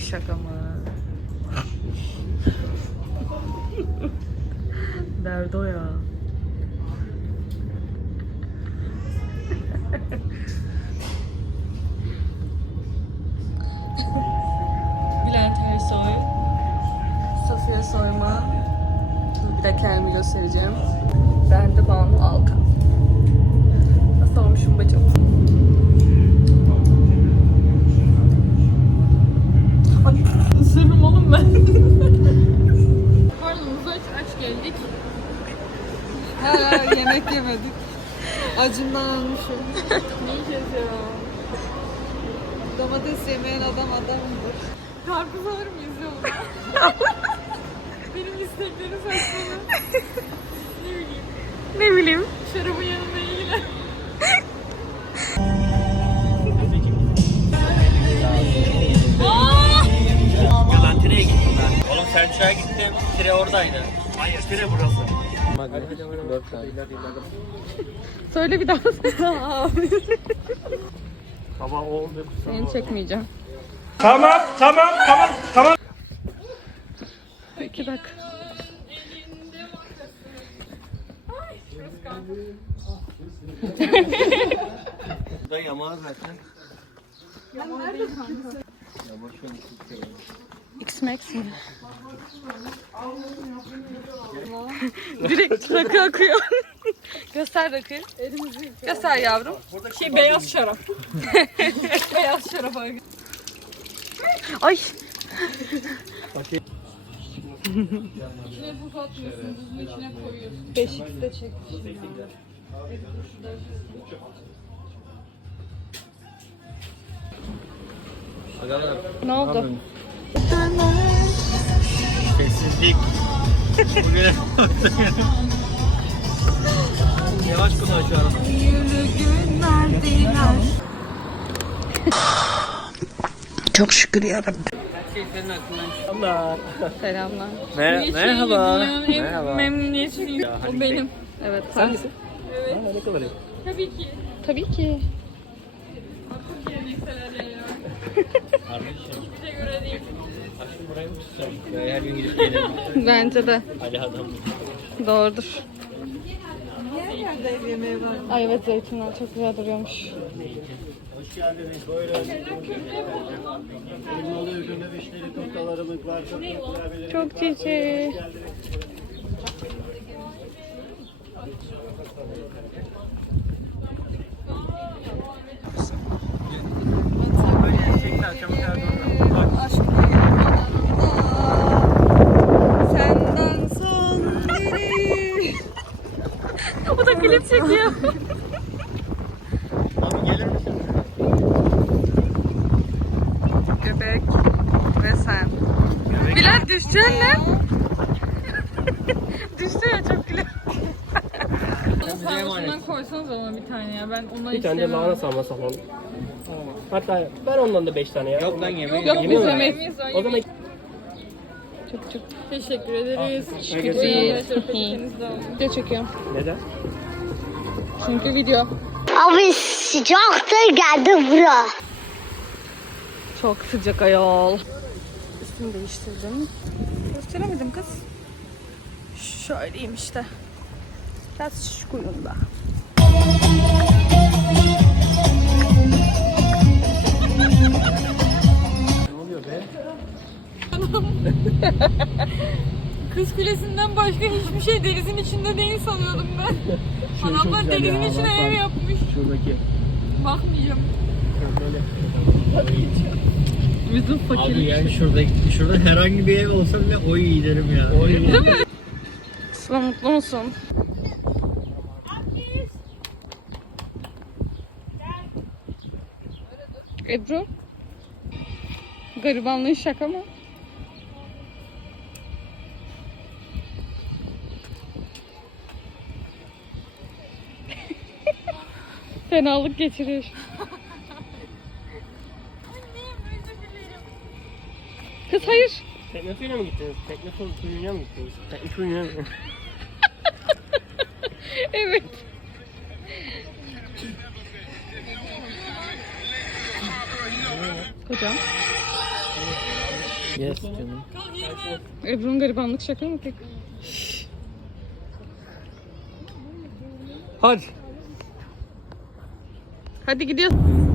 şaka mı? Derdi o ya. Bülent Ersoy. Safiye Soyma. Bir de kendimi göstereceğim. Ben de Banu Alkan. Nasıl olmuşum bacım? Ay ısırırım oğlum ben. Karnımızı aç aç geldik. Hala yemek yemedik. Acımdan ölmüşüm. Ne yiyeceğiz ya? Domates yemeyen adam adamdır. Karpuz alır mıyız yolda? Benim isteklerim saçmalı. Selçuk'a gittim. Tire oradaydı. Hayır tire burası. Söyle bir daha. Sabah oldu. Seni çekmeyeceğim. Tamam tamam tamam tamam. İki dakika. Burada yamağı zaten. X-Max mi? Direkt rakı akıyor. Göster rakıyı. Göster yavrum. Şey beyaz şarap. beyaz şarap. Ay. İçine buz atmıyorsun, buzun içine koyuyorsun. 5x de çek. Ne oldu? Sessizlik. Bugün Yavaş konuş şu an. Çok şükür. Şey senin aklından Allah. Selamlar. Mer merhaba. Merhaba. memnuniyetliyim. Ya, O Haluk benim. Evet. Sen misin? Evet. Ha, ne kadar iyi. Tabii ki. Tabii ki. Bence de. Doğrudur. Her yerde. Ay evet zeytinler çok güzel duruyormuş. Hoş geldiniz. Buyurun. Çok cici. Akşama kadar. Bak. Senden son biri. O da klip çekiyor. Abi gelir misin? Göbek ve sen. Bilal düşeceksin lan. Düştü ya çok Sarmasından koysanız bana bir tane ya. Ben ondan Bir tane de lahana sarma salalım. Hatta ver ondan da 5 tane ya. Yok lan yemeği. Yok biz var. O zaman Çok çok Teşekkür ederiz. Değil. Arkadaşlar peçetenizi de alın. video çekiyorum. neden? Çünkü video. Abi sıcaktır geldi bura. Çok sıcak ayol. Üstümü değiştirdim. Gösteremedim kız. Şöyleyim işte. Biraz şiş kuyumda. Kız kulesinden başka hiçbir şey denizin içinde değil sanıyordum ben. Adamlar güzel denizin ya, içine bak, ev bak. yapmış. Şuradaki. Bakmayacağım. Bizim Abi fakirlik. yani şurada, şurada herhangi bir ev olsa bile oy iyi derim ya. Oy Değil mi? Sıla mutlu musun? Ebru? Garibanlığın şaka mı? Fenalık geçiriyor. Kız hayır. Tekne suyuna mı gittiniz? Tekne su- suyuna mı gittiniz? Tekne suyuna mı? Evet. Kocam. Yes canım. Ebru'nun garibanlık şaka mı peki? Hadi. Hadi gidiyoruz.